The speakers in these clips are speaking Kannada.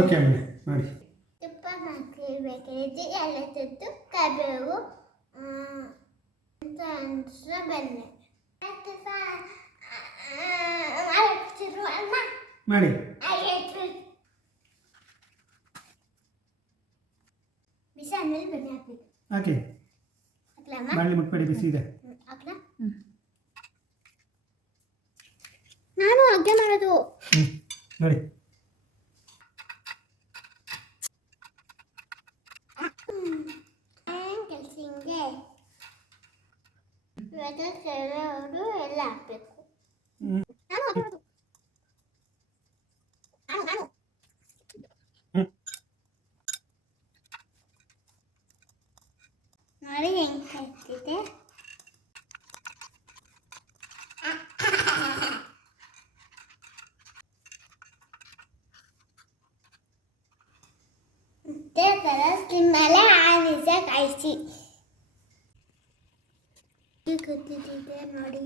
ಓಕೆ ಮಾಡಿ. ತುಪ್ಪ ಹಾಕಿರ್ಬೇಕಾದ್ರೆ ಎಲ್ಲ ತುತ್ತು ಕರಿಬೇವು ಬೆಣ್ಣೆ ಮಾಡಿ. ಬಿಸಿ ಆದ್ಮೇಲೆ ಬೆಣ್ಣೆ ಹಾಕ್ಬೇಕು. ಓಕೆ. ಬಾಣಲಿ ಮುಟ್ಬೇಡಿ, ಬಿಸಿ ಇದೆ. ನಾನು ಅಗ್ಗೆ ಮಾಡೋದು ನೋಡಿ. ಕೆಲಸಿಂಗೆ ಕೆಲವರು ಎಲ್ಲ ಹಾಕ್ಬೇಕು. ನೋಡಿ ಹೆಂಗೆ ಕಲ್ತಿದೆ. ಇದೇ ಥರ ಸ್ಕಿನ್ ಮೇಲೆ ನಿಜ ಕಾಯಿಸಿ ಗೊತ್ತಿದೆ ನೋಡಿ.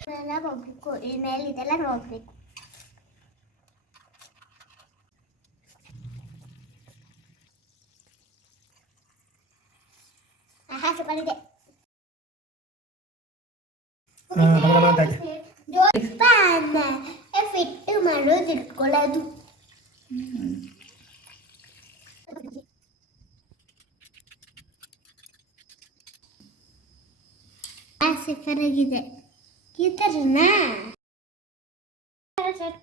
ಇದೆಲ್ಲ ಹೋಗ್ಬೇಕು, ಇಮೇಲೆ ಇದೆಲ್ಲ ಹೋಗ್ಬೇಕು. ಸೂಪರ್ ಇದೆ. ಫಿಟ್ ಮಾಡೋದು ಇಟ್ಕೊಳ್ಳೋದು. ಸೂಪರ್ ಆಗಿದೆ. ಈ ಥರನಾ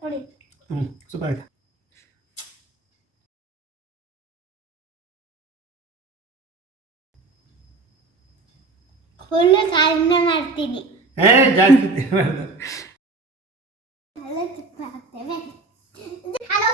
ಕೊಡಿ. ಸೂಪರ್ ಆಗಿದೆ. ಫುಲ್ ಕಾಳಿಂದ ಮಾಡ್ತೀನಿ. ಜಾಸ್ತಿ ಎಲ್ಲ ತುಪ್ಪ ಹಾಕ್ತೇವೆ. ಹಲೋ